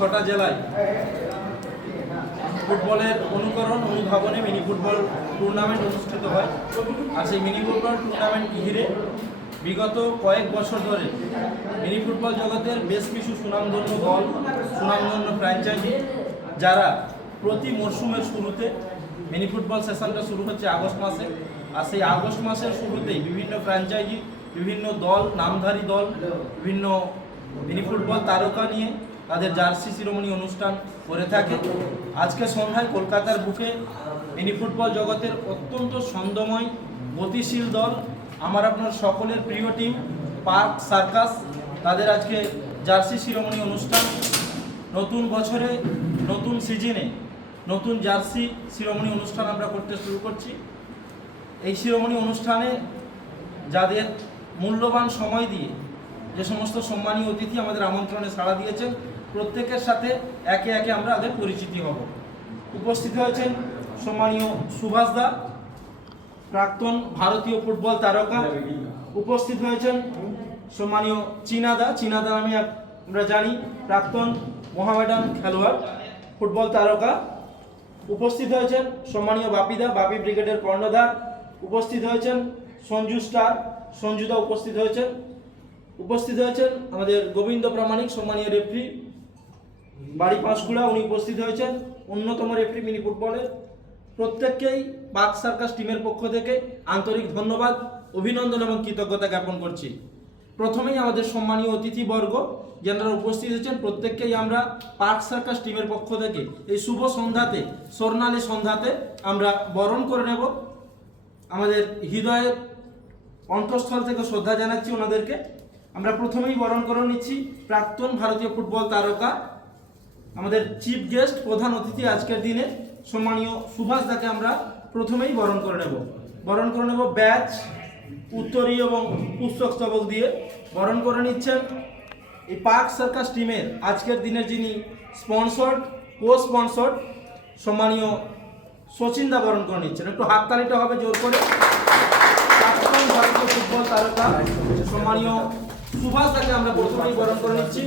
6টা জেলায় ফুটবলের অনুধাবনে মিনি ফুটবল টুর্নামেন্ট অনুষ্ঠিত হয়। আর সেই মিনি ফুটবল টুর্নামেন্ট ঘিরে বিগত কয়েক বছর ধরে মিনি ফুটবল জগতের বেশ কিছু সুনামধন্য দল, সুনামধন্য ফ্র্যাঞ্চাইজি, যারা প্রতি মরশুমের শুরুতে মিনি ফুটবল সেশনটা শুরু হচ্ছে আগস্ট মাসে। আর সেই আগস্ট মাসের শুরুতেই বিভিন্ন ফ্র্যাঞ্চাইজি, বিভিন্ন দল, নামধারী দল, বিভিন্ন মিনি ফুটবল তারকা নিয়ে তাদের জার্সি শিরোমণি অনুষ্ঠান করে থাকে। আজকে সন্ধ্যায় কলকাতার বুকে মিনি ফুটবল জগতের অত্যন্ত ছন্দময় গতিশীল দল, আমার আপনার সকলের প্রিয় টিম পার্ক সার্কাস, তাদের আজকে জার্সি শিরোমণি অনুষ্ঠান। নতুন বছরে, নতুন সিজনে নতুন জার্সি শিরোমণি অনুষ্ঠান আমরা করতে শুরু করছি। এই শিরোমণি অনুষ্ঠানে যাদের মূল্যবান সময় দিয়ে যে সমস্ত সম্মানীয় অতিথি আমাদের আমন্ত্রণে সাড়া দিয়েছেন, প্রত্যেকের সাথে একে একে আমরা আগে পরিচিতি হব। উপস্থিত হয়েছেন সম্মানীয় সুভাষ দা, প্রাক্তন ভারতীয় ফুটবল তারকা। উপস্থিত হয়েছেন সম্মানীয় চীনাদা নামে আমরা জানি, প্রাক্তন মোহামেডান খেলোয়াড়, ফুটবল তারকা। উপস্থিত হয়েছেন সম্মানীয় বাপিদা, বাপি ব্রিগেডের কর্ণধার। উপস্থিত হয়েছেন সঞ্জুদা উপস্থিত হয়েছেন। উপস্থিত হয়েছেন আমাদের গোবিন্দ প্রামাণিক, সম্মানীয় রেফারি, বাড়ি পাঁশকুড়া, উনি উপস্থিত হয়েছেন, অন্যতম রেফারি মিনি ফুটবলের। প্রত্যেককেই পার্ক সার্কাস টিমের পক্ষ থেকে আন্তরিক ধন্যবাদ, অভিনন্দন এবং কৃতজ্ঞতা জ্ঞাপন করছি। প্রথমেই আমাদের সম্মানীয় অতিথিবর্গ যারা উপস্থিত হয়েছেন, প্রত্যেককেই আমরা পার্ক সার্কাস টিমের পক্ষ থেকে এই শুভ সন্ধ্যাতে, স্বর্ণালী সন্ধ্যাতে আমরা বরণ করে নেব। আমাদের হৃদয়ের অন্তঃস্থল থেকে শ্রদ্ধা জানাচ্ছি ওনাদেরকে। আমরা প্রথমেই বরণ করে নিচ্ছি প্রাক্তন ভারতীয় ফুটবল তারকা, আমাদের চিফ গেস্ট, প্রধান অতিথি আজকের দিনে সম্মানীয় সুভাষ দাকে আমরা প্রথমেই বরণ করে নেব ব্যাচ, উত্তরী এবং পুস্তক স্তবক দিয়ে বরণ করে নিচ্ছেন এই পার্ক সার্কাস টিমের আজকের দিনের যিনি স্পন্সর্ড, কো স্পন্সর্ড, সম্মানীয় সচিন দা বরণ করে নিচ্ছেন। একটু হাততালিটা হবে জোর করে। প্রাক্তন ভারতীয় ফুটবল তারকা সম্মানীয় সুভাষ দাকে আমরা প্রথমেই বরণ করে নিচ্ছি।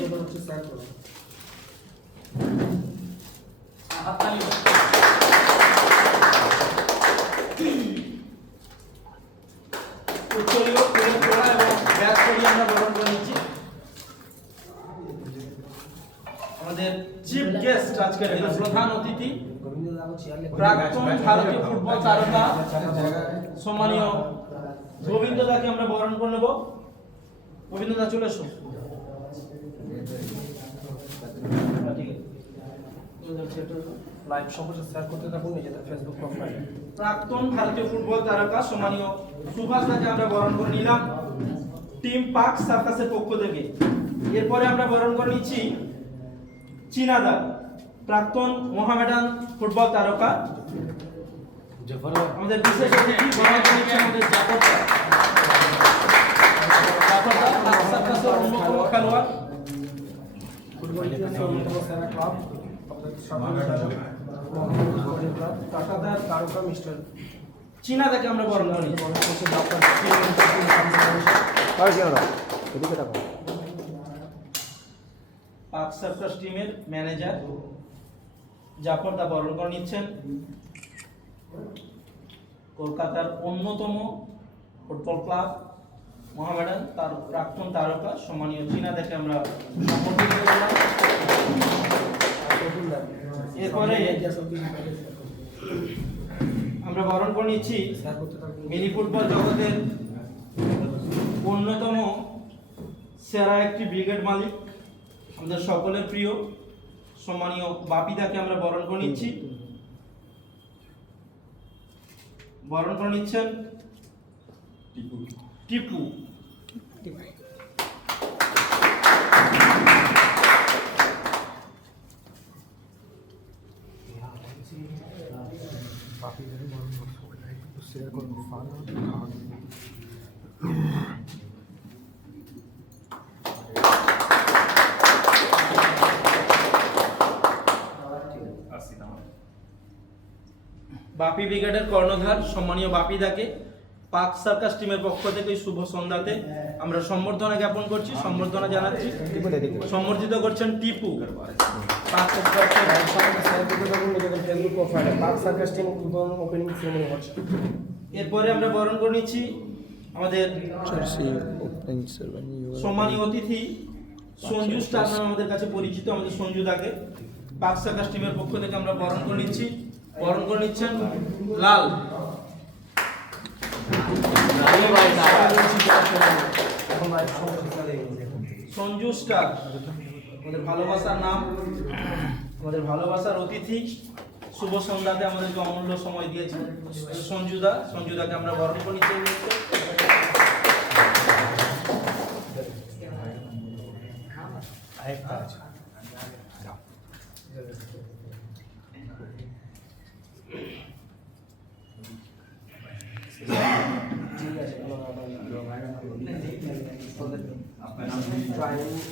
আমাদের চিফ গেস্ট আজকের দিনের প্রধান অতিথি প্রাক্তন ভারতীয় ফুটবল তারকা সম্মানীয় গোবিন্দ দাকে আমরা বরণ করে নেব। গোবিন্দ দা চলে এসো। লাইভ সম্প্রচার শেয়ার করতে থাকুন নিজেদের ফেসবুক প্রোফাইলে। প্রাক্তন ভারতীয় ফুটবল তারকা সম্মানীয় সুভাষ দাকে আমরা বরণ করে নিলাম টিম পার্ক সার্কাসের পক্ষ থেকে। এরপরে আমরা বরণ করে নিচ্ছি চীনাদা, প্রাক্তন মোহামেডান ফুটবল তারকা। আমাদের বিশেষ অতিথি বরণ করে নিচ্ছেন আমাদের জাফরদা, পার্ক সার্কাসের অন্যতম খেলোয়াড়, ফুটবল ইতিহাসের অন্যতম সেরা ক্লাব টাটাদার তারকা মিস্টার চীনাদাকে আমরা বরণ করি। পার্ক সার্কাস টিমের ম্যানেজার জাফরদা বরণ করে নিচ্ছেন কলকাতার অন্যতম ফুটবল ক্লাব মোহামেডান তার প্রাক্তন তারকা সম্মানীয় চীনাদাকে আমরা সম্বোধন করলাম। এরপরে আমরা বরণ করে নিচ্ছি মিনি ফুটবল জগতের অন্যতম সেরা একটি ব্রিগেড মালিক, আমাদের সকলের প্রিয় সম্মানীয় বাপিদাকে আমরা বরণ করে নিচ্ছি। বরণ করে নিচ্ছেন টিপু। শেয়ার করুন। বাপি ব্রিগেডের কর্ণধার সম্মানীয় বাপিদাকে পার্ক সার্কাস টিমের পক্ষ থেকে শুভ সন্ধ্যাতে আমরা সম্বর্ধনা জ্ঞাপন করছি, সম্বর্ধনা জানাচ্ছি। সম্বর্ধিত করছেন টিপু। পাক সার্কাসের লাইভ সম্পর্কে শেয়ার করতে থাকুন নিজেদের ফেসবুক প্রোফাইলে। পাক সার্কাস টিম উদ্বোধন ওপেনিং সেরেমনি হচ্ছে। এরপরে আমরা বরণ করে নিচ্ছি আমাদের সম্মানীয় অতিথি সঞ্জু স্টার নামে আমাদের কাছে পরিচিত, আমাদের সঞ্জু দাকে পাক সার্কাস টিমের পক্ষ থেকে আমরা বরণ করে নিচ্ছি। বরণ করে নিচ্ছেন লাল। এখন লাইভ সম্পর্কে সঞ্জু স্টার আমাদের ভালোবাসার নাম, আমাদের ভালোবাসার অতিথি, শুভ সন্ধ্যাতে আমাদেরকে অমূল্য সময় দিয়েছেন সঞ্জুদাকে আমরা বরণ করে নিচ্ছি।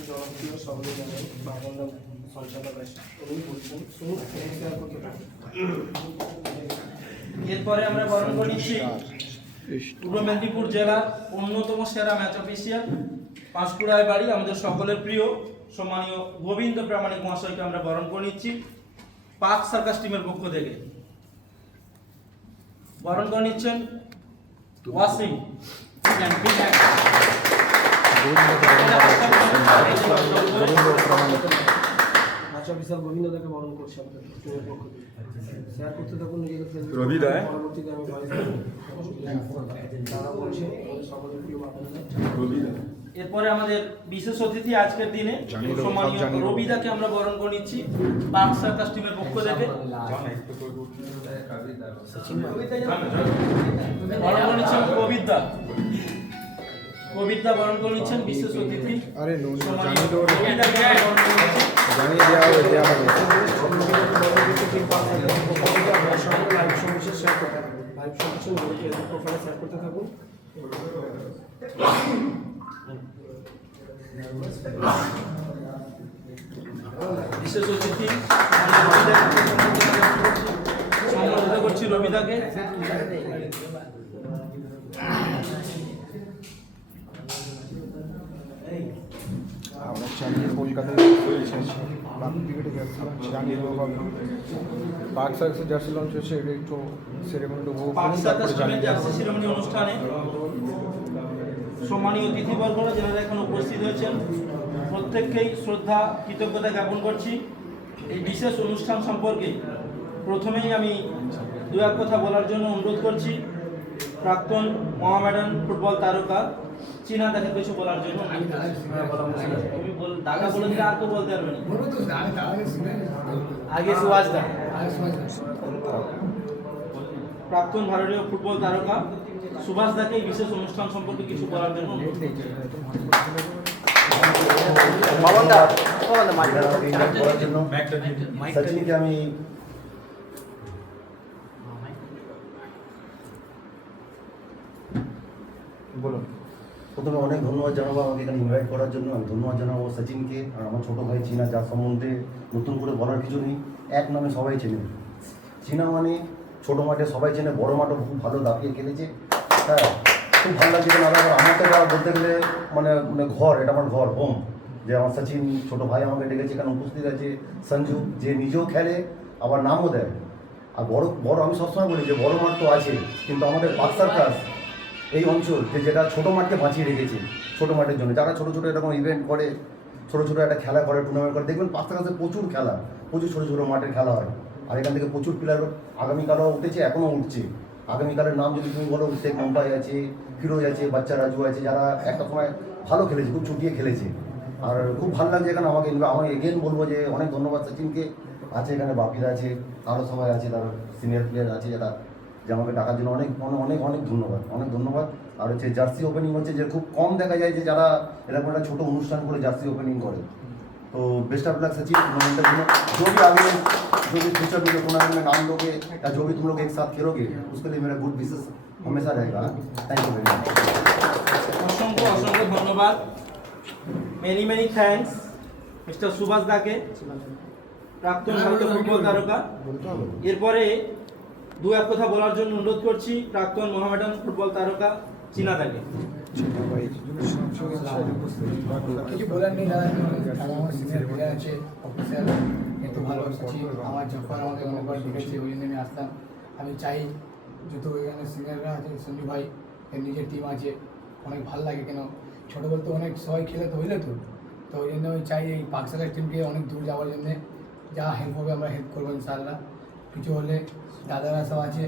জনপ্রিয় সকলে জানেন বাংলা সঞ্চালক উনি বলছেন শেয়ার করতে থাকুন। এরপরে আমরা বরণ করে নিচ্ছি পূর্ব মেদিনীপুর জেলার অন্যতম সেরা ম্যাচ অফিসিয়াল, পাঁশকুড়ায় বাড়ি, আমাদের সকলের প্রিয় সম্মানীয় গোবিন্দ প্রামাণিক মহাশয়কে আমরা বরণ করে নিচ্ছি পাক সার্কাস টিমের পক্ষ থেকে। বরণ করে নিচ্ছেন ওয়াসিম। আচ্ছা বিশাল গোবিন্দ দাকে বরণ করছে আমাদের টিমের পক্ষ থেকে। শেয়ার করতে থাকুন নিজেদের ফেসবুক। পরবর্তীতে আমি ভয়েস তারা বলছে আমাদের সকলের প্রিয় আপনাদের। এরপরে আমাদের বিশেষ অতিথি আজকের দিনে সম্মানীয় রবিদাকে আমরা বরণ করে নিচ্ছি পাক সার্কাস টিমের পক্ষ থেকে। বরণ করে নিচ্ছেন কবিতা বরণ করে নিচ্ছেন বিশেষ অতিথি। আরে সম্মানীয় রবিদাকে আমরা বরণ করে নিচ্ছি। জানিয়ে দেওয়া হবে দেওয়া হবে লাইভ সমাবেশে শেয়ার করতে থাকুন। লাইভ সমাবেশে ফেসবুক প্রোফাইলে শেয়ার করতে থাকুন। বিশেষ অতিথি সম্মানিত করছি রবিদাকে। আমরা চালিয়ে কলকাতায় ক্রিকেটে জানিয়ে দেবো পার্ক সার্কাসের জার্সি লঞ্চ হচ্ছে, এটা একটু সেরেমনিটা উপভোগ পাক করুন, সার্কাস তারপরে টিমের জানিয়ে জার্সি দেবো। সেরেমনি অনুষ্ঠানে সম্মানীয় অতিথিবর্গরা যারা এখানে উপস্থিত হয়েছেন প্রত্যেককেই শ্রদ্ধা কৃতজ্ঞতা জ্ঞাপন করছি। এই বিশেষ অনুষ্ঠান সম্পর্কে প্রথমেই আমি দু এক কথা বলার জন্য অনুরোধ করছি প্রাক্তন মহামেডান ফুটবল তারকা চীনা তাকে কিছু বলার জন্য। তুমি দাদা বলে দিলে আর তো বলতে পারবে না, আগে সুভাষ দা। প্রাক্তন ভারতীয় ফুটবল তারকা সুভাষ দাকে এই বিশেষ অনুষ্ঠান সম্পর্কে কিছু বলার জন্য অনুরোধ করছি। সচিনকে আমি বলুন। প্রথমে অনেক ধন্যবাদ জানাবো আমাকে এখানে ইনভাইট করার জন্য। আমি ধন্যবাদ জানাবো সচিনকে আর আমার ছোটো ভাই চীনা, যার সম্বন্ধে নতুন করে বলার কিছু নেই, এক নামে সবাই চেনে। চীনা মানে ছোটো মাঠে সবাই চেনে, বড় মাঠও খুব ভালো দাপিয়ে খেলেছে। হ্যাঁ, খুব ভালো লাগছে। আমার তো বলতে গেলে মানে মানে ঘর, এটা আমার ঘর, হোম। যে আমার সচিন ছোটো ভাই আমাকে ডেকেছে, এখানে উপস্থিত আছে সঞ্জু, যে নিজেও খেলে আবার নামও দেয়। আর বড় আমি সবসময় বলি যে বড় মাঠ তো আছে, কিন্তু আমাদের পাক সার্কাস এই অঞ্চল যেটা ছোটো মাঠকে বাঁচিয়ে রেখেছে, ছোটো মাঠের জন্য যারা ছোটো ছোটো এরকম ইভেন্ট করে, ছোটো ছোটো একটা খেলা করে, টুর্নামেন্ট করে, দেখবেন পাক সার্কাসে প্রচুর খেলা, প্রচুর ছোটো ছোটো মাঠের খেলা হয়। আর এখান থেকে প্রচুর প্লেয়ার আগামীকালও উঠেছে, এখনও উঠছে। আগামীকালের নাম যদি তুমি বলো, শেখ মমতাজ আছে, ফিরোজ আছে, বাচ্চা রাজু আছে, যারা একটা সময় ভালো খেলেছে, খুব চুটিয়ে খেলেছে। আর খুব ভালো লাগছে এখানে আমাকে। আমি এগেন বলবো যে অনেক ধন্যবাদ সচিনকে। আছে এখানে বাপিরা আছে, আরও সবাই আছে, তার সিনিয়র প্লেয়ার আছে যারা, যে আমাকে ডাকার জন্য অনেক অনেক অনেক ধন্যবাদ, অনেক ধন্যবাদ। আর হচ্ছে জার্সি ওপেনিং হচ্ছে, যে খুব কম দেখা যায় যে যারা এরকম একটা ছোটো অনুষ্ঠান করে জার্সি ওপেনিং করে। तो best of luck Sachin tournament में, जो भी आगे जो भी फ्यूचर में टूर्नामेंट में नाम लोगे या जो भी तुम लोग एक साथ खेलोगे, उसके लिए मेरा गुड विशेस हमेशा रहेगा। Thank you very much. অসংখ্য অসংখ্য ধন্যবাদ, many many thanks mister Subhash দাকে, প্রাক্তন ভারতীয় ফুটবল তারকা। এরপরে দু এক কথা বলার জন্য অনুরোধ করছি প্রাক্তন মোহামেডান ফুটবল তারকা চীনা দাকে। চিনা ভাই কিছু বলার নেই দাদা, দাদা আমার সিনিয়র প্লেয়ার আছে, অফিসার, একটু ভালোবাসছি। আমার যখন আমাকে অনেকবার ডেকেছে ওই জন্য আমি আসতাম। আমি চাই যত এখানে সিনিয়ররা আছে, সঞ্জু ভাই এর নিজের টিম আছে, অনেক ভালো লাগে। কেন ছোটোবেলা তো অনেক সবাই খেলে তো হইলে তো ওই জন্য আমি চাই এই পাকসালের টিমকে অনেক দূর যাওয়ার জন্যে যা হেল্প হবে আমরা হেল্প করবো ইনশাআল্লাহ। কিছু হলে দাদারা সব আছে